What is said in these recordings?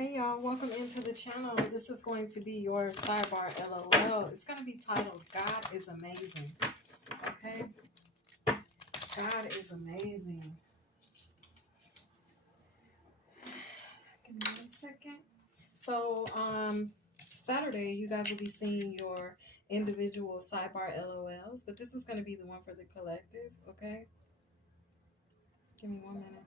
Hey y'all, welcome into the channel. This is going to be your sidebar LOL. It's going to be titled God is Amazing. Okay? God is amazing. Give me 1 second. So, Saturday, you guys will be seeing your individual sidebar LOLs, but this is going to be the one for the collective. Okay? Give me 1 minute.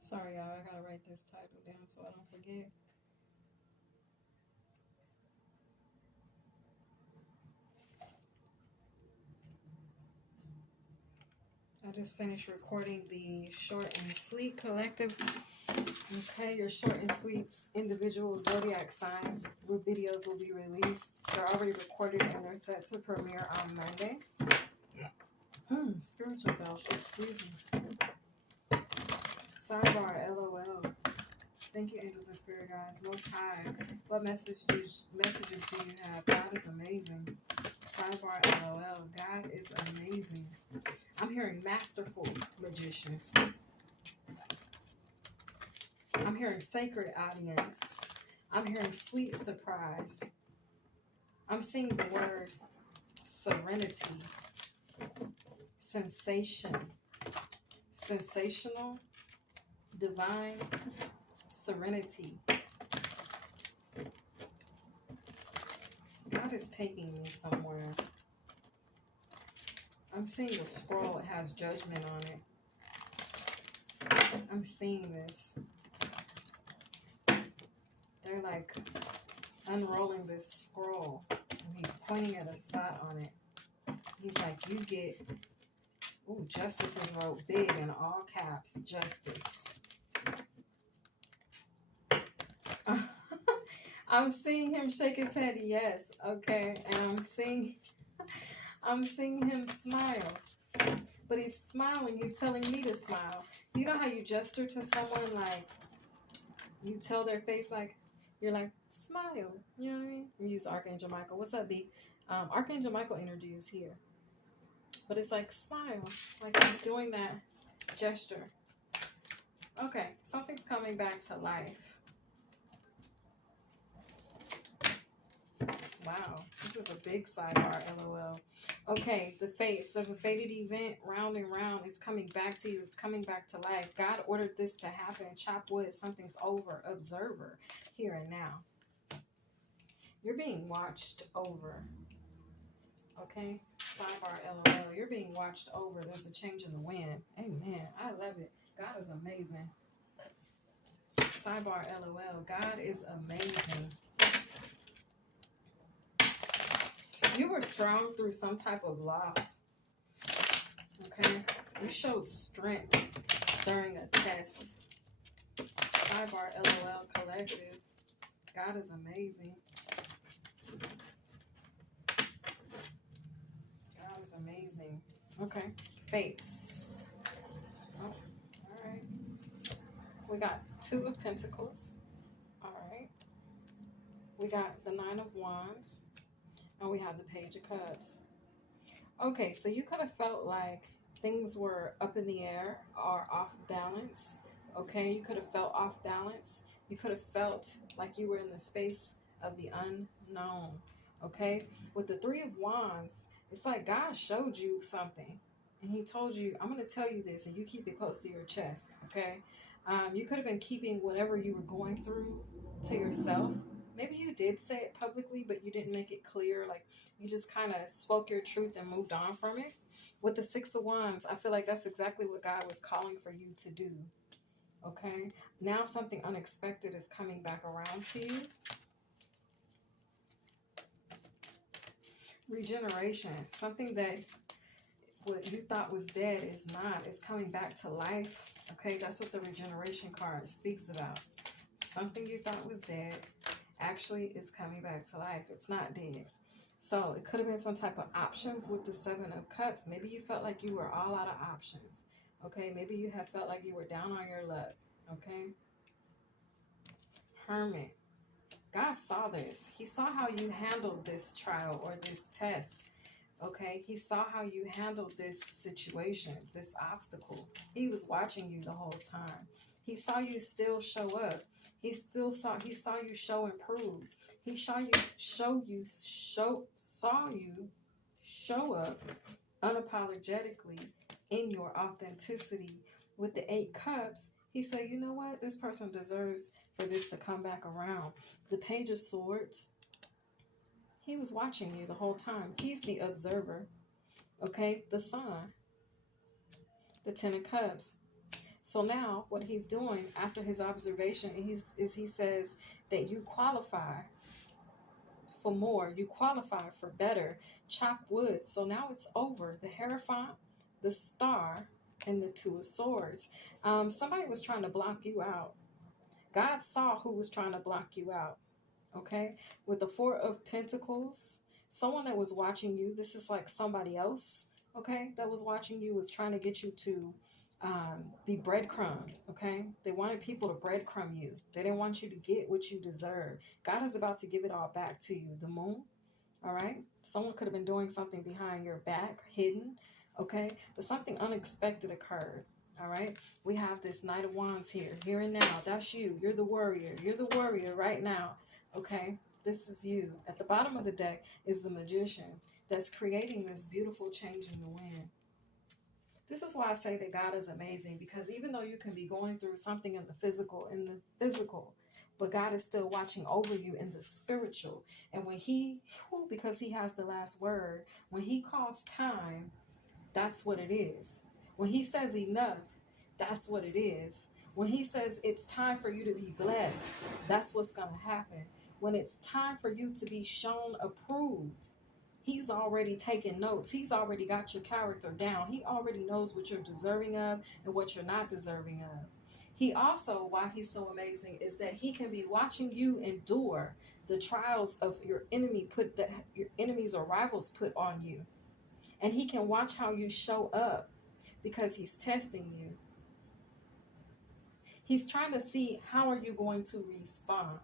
Sorry, y'all. I gotta write this title down so I don't forget. I just finished recording the short and sweet collective. Okay, your short and sweet individual zodiac signs videos will be released. They're already recorded and they're set to premiere on Monday. Spiritual belch, excuse me. Sidebar LOL. Thank you, angels and spirit guides. Most High, what messages do you have? God is amazing. Sidebar LOL. God is amazing. I'm hearing masterful magician. I'm hearing sacred audience. I'm hearing sweet surprise. I'm seeing the word serenity, sensation, sensational, divine, serenity. God is taking me somewhere. I'm seeing a scroll. It has judgment on it. I'm seeing this. They're like unrolling this scroll and he's pointing at a spot on it. He's like, you get, ooh, justice is wrote big in all caps, justice. I'm seeing him shake his head, yes, okay, and I'm seeing him smile, but he's smiling, he's telling me to smile. You know how you gesture to someone, like, you tell their face, like, you're like, smile, you know what I mean? You use Archangel Michael. What's up, B? Archangel Michael energy is here. But it's like, smile. Like he's doing that gesture. Okay, something's coming back to life. Wow, this is a big sidebar, LOL. Okay, the fates. There's a fated event, round and round. It's coming back to you. It's coming back to life. God ordered this to happen. Chop wood. Something's over. Observer. Here and now. You're being watched over. Okay? Sidebar, LOL. You're being watched over. There's a change in the wind. Amen. I love it. God is amazing. Sidebar, LOL. God is amazing. You were strong through some type of loss. Okay? You showed strength during a test. Sidebar, LOL collective. God is amazing. God is amazing. Okay. Fates. Oh, all right. We got 2 of Pentacles. All right. We got the 9 of Wands. And we have the Page of Cups. Okay, so you could have felt like things were up in the air or off balance. Okay, you could have felt off balance. You could have felt like you were in the space of the unknown. Okay, with the 3 of Wands, it's like God showed you something. And he told you, I'm going to tell you this, and you keep it close to your chest. Okay, you could have been keeping whatever you were going through to yourself. Maybe you did say it publicly, but you didn't make it clear. Like, you just kind of spoke your truth and moved on from it. With the 6 of Wands, I feel like that's exactly what God was calling for you to do. Okay? Now something unexpected is coming back around to you. Regeneration. Something that what you thought was dead is not. It's coming back to life. Okay? That's what the regeneration card speaks about. Something you thought was dead actually is coming back to life. It's not dead. So it could have been some type of options with the 7 of Cups. Maybe you felt like you were all out of options. Okay, maybe you have felt like you were down on your luck. Okay. Hermit. God saw this. He saw how you handled this trial or this test. Okay, he saw how you handled this situation, this obstacle. He was watching you the whole time. He saw you still show up. He saw you show and prove. He saw you show up unapologetically in your authenticity with the 8 cups. He said, you know what? This person deserves for this to come back around. The Page of Swords, he was watching you the whole time. He's the observer. Okay, the Sun, the 10 of Cups. So now what he's doing after his observation is he says that you qualify for more, you qualify for better. Chop wood. So now it's over. The Hierophant, the Star, and the 2 of Swords. Somebody was trying to block you out. God saw who was trying to block you out. Okay, with the 4 of Pentacles, someone that was watching you, this is like somebody else, okay, that was watching you, was trying to get you to be breadcrumbs. Okay, they wanted people to breadcrumb you. They didn't want you to get what you deserve. God is about to give it all back to you. The Moon, all right, someone could have been doing something behind your back, hidden, okay, but something unexpected occurred. All right, we have this Knight of Wands here and now. That's you. You're the warrior. You're the warrior right now. Okay, this is you. At the bottom of the deck is the Magician that's creating this beautiful change in the wind. This is why I say that God is amazing, because even though you can be going through something in the physical, but God is still watching over you in the spiritual. And when because he has the last word, when he calls time, that's what it is. When he says enough, that's what it is. When he says it's time for you to be blessed, that's what's going to happen. When it's time for you to be shown approved, he's already taken notes. He's already got your character down. He already knows what you're deserving of and what you're not deserving of. He also, why he's so amazing, is that he can be watching you endure the trials of your enemies or rivals put on you. And he can watch how you show up because he's testing you. He's trying to see how are you going to respond.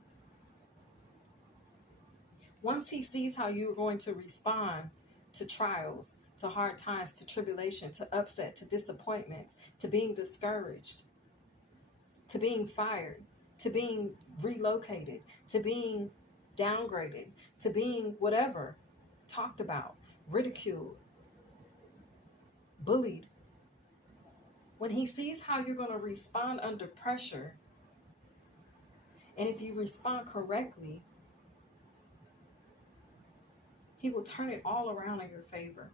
Once he sees how you're going to respond to trials, to hard times, to tribulation, to upset, to disappointments, to being discouraged, to being fired, to being relocated, to being downgraded, to being whatever, talked about, ridiculed, bullied. When he sees how you're going to respond under pressure, and if you respond correctly, he will turn it all around in your favor.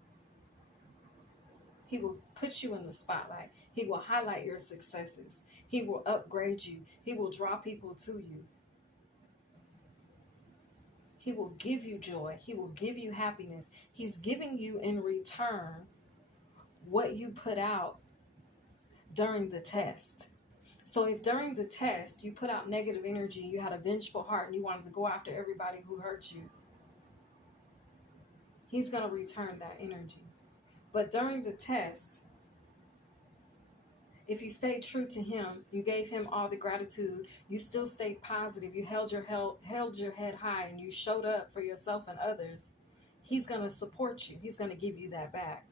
He will put you in the spotlight. He will highlight your successes. He will upgrade you. He will draw people to you. He will give you joy. He will give you happiness. He's giving you in return what you put out during the test. So if during the test you put out negative energy, you had a vengeful heart, and you wanted to go after everybody who hurt you, he's going to return that energy. But during the test, if you stayed true to him, you gave him all the gratitude, you still stayed positive, you held your head high, and you showed up for yourself and others, he's going to support you. He's going to give you that back.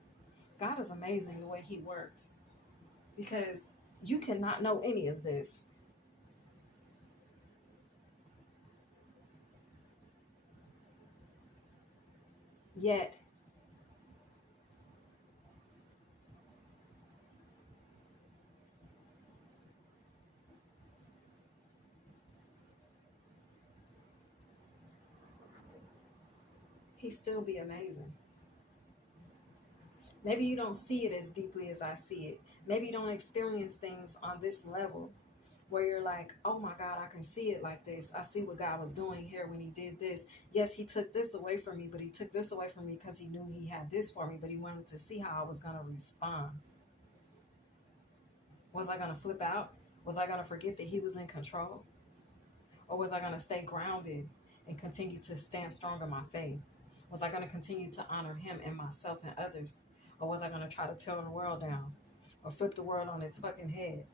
God is amazing the way he works, because you cannot know any of this. Yet, he still be amazing. Maybe you don't see it as deeply as I see it. Maybe you don't experience things on this level where you're like, oh my God, I can see it like this. I see what God was doing here when he did this. Yes, he took this away from me, but he took this away from me because he knew he had this for me, but he wanted to see how I was going to respond. Was I going to flip out? Was I going to forget that he was in control? Or was I going to stay grounded and continue to stand strong in my faith? Was I going to continue to honor him and myself and others? Or was I going to try to tear the world down or flip the world on its fucking head,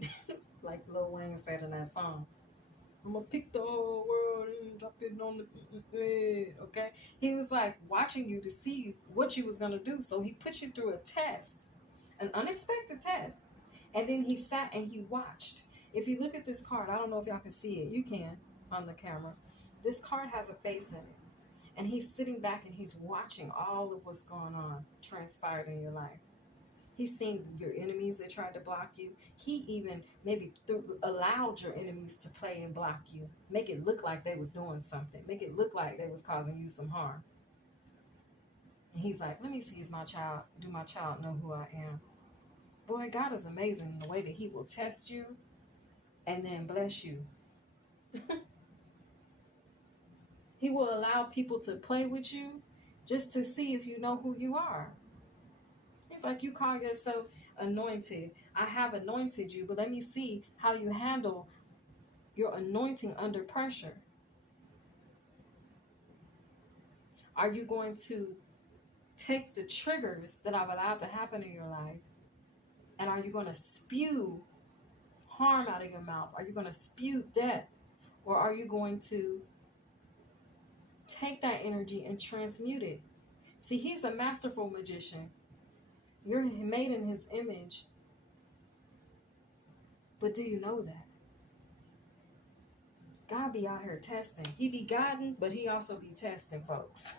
like Lil Wayne said in that song? I'm gonna pick the whole world and drop it on the head, okay? He was like watching you to see what you was gonna do. So he put you through a test, an unexpected test. And then he sat and he watched. If you look at this card, I don't know if y'all can see it. You can on the camera. This card has a face in it. And he's sitting back and he's watching all of what's going on transpired in your life. He's seen your enemies that tried to block you. He even maybe allowed your enemies to play and block you. Make it look like they was doing something. Make it look like they was causing you some harm. And he's like, let me see, is my child, do my child know who I am? Boy, God is amazing in the way that he will test you and then bless you. He will allow people to play with you just to see if you know who you are. It's like you call yourself anointed. I have anointed you, but let me see how you handle your anointing under pressure. Are you going to take the triggers that I've allowed to happen in your life, and are you going to spew harm out of your mouth? Are you going to spew death? Or are you going to take that energy and transmute it? See, he's a masterful magician. You're made in his image. But do you know that? God be out here testing. He be guiding, but he also be testing, folks.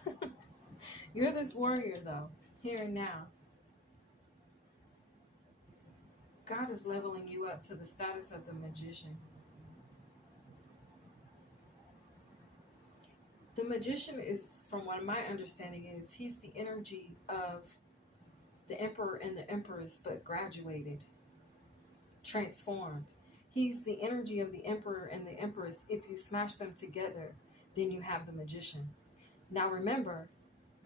You're this warrior, though, here and now. God is leveling you up to the status of the magician. The magician is, from what my understanding is, he's the energy of the emperor and the empress, but graduated, transformed. He's the energy of the emperor and the empress. If you smash them together, then you have the magician. Now remember,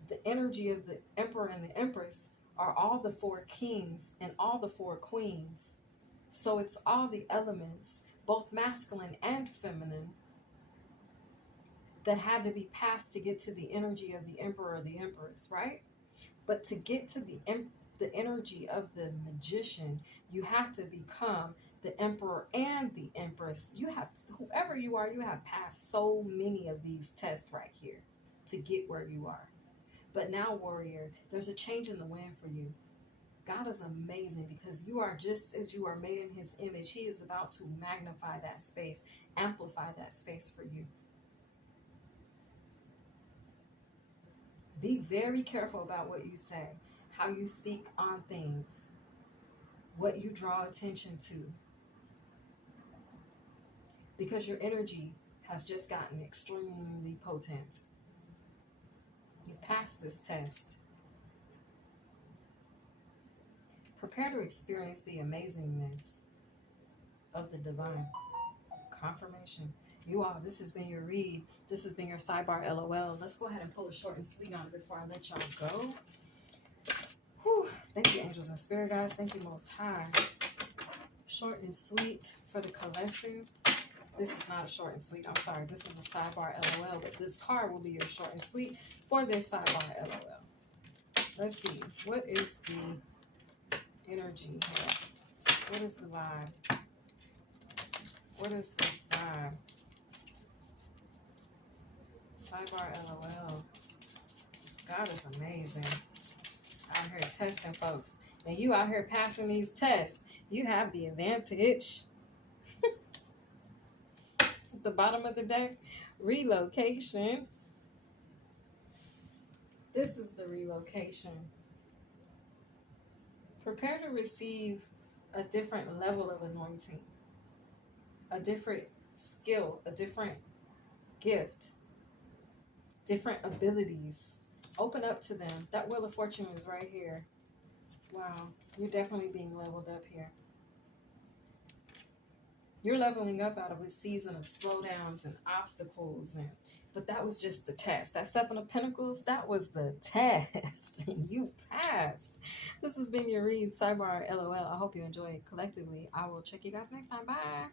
the energy of the emperor and the empress are all the 4 kings and all the 4 queens. So it's all the elements, both masculine and feminine, that had to be passed to get to the energy of the emperor or the empress, right? But to get to the energy of the magician, you have to become the emperor and the empress. You have to, whoever you are, you have passed so many of these tests right here to get where you are. But now, warrior, there's a change in the wind for you. God is amazing because you are just as you are made in his image. He is about to magnify that space, amplify that space for you. Be very careful about what you say, how you speak on things, what you draw attention to. Because your energy has just gotten extremely potent. You've passed this test. Prepare to experience the amazingness of the divine. Confirmation. You all, this has been your read. This has been your sidebar LOL. Let's go ahead and pull a short and sweet on it before I let y'all go. Whew. Thank you, angels and spirit guides. Thank you, Most High. Short and sweet for the collective. This is not a short and sweet. I'm sorry. This is a sidebar LOL, but this card will be your short and sweet for this sidebar LOL. Let's see. What is the energy here? What is the vibe? What is this vibe? Sidebar LOL. God is amazing. Out here testing folks. And you out here passing these tests. You have the advantage. At the bottom of the deck, relocation. This is the relocation. Prepare to receive a different level of anointing, a different skill, a different gift, different abilities. Open up to them. That Wheel of Fortune is right here. Wow, you're definitely being leveled up here. You're leveling up out of a season of slowdowns and obstacles, but that was just the test. That 7 of Pentacles, that was the test. You passed. This has been your read, Sidebar LOL. I hope you enjoy it collectively. I will check you guys next time. Bye.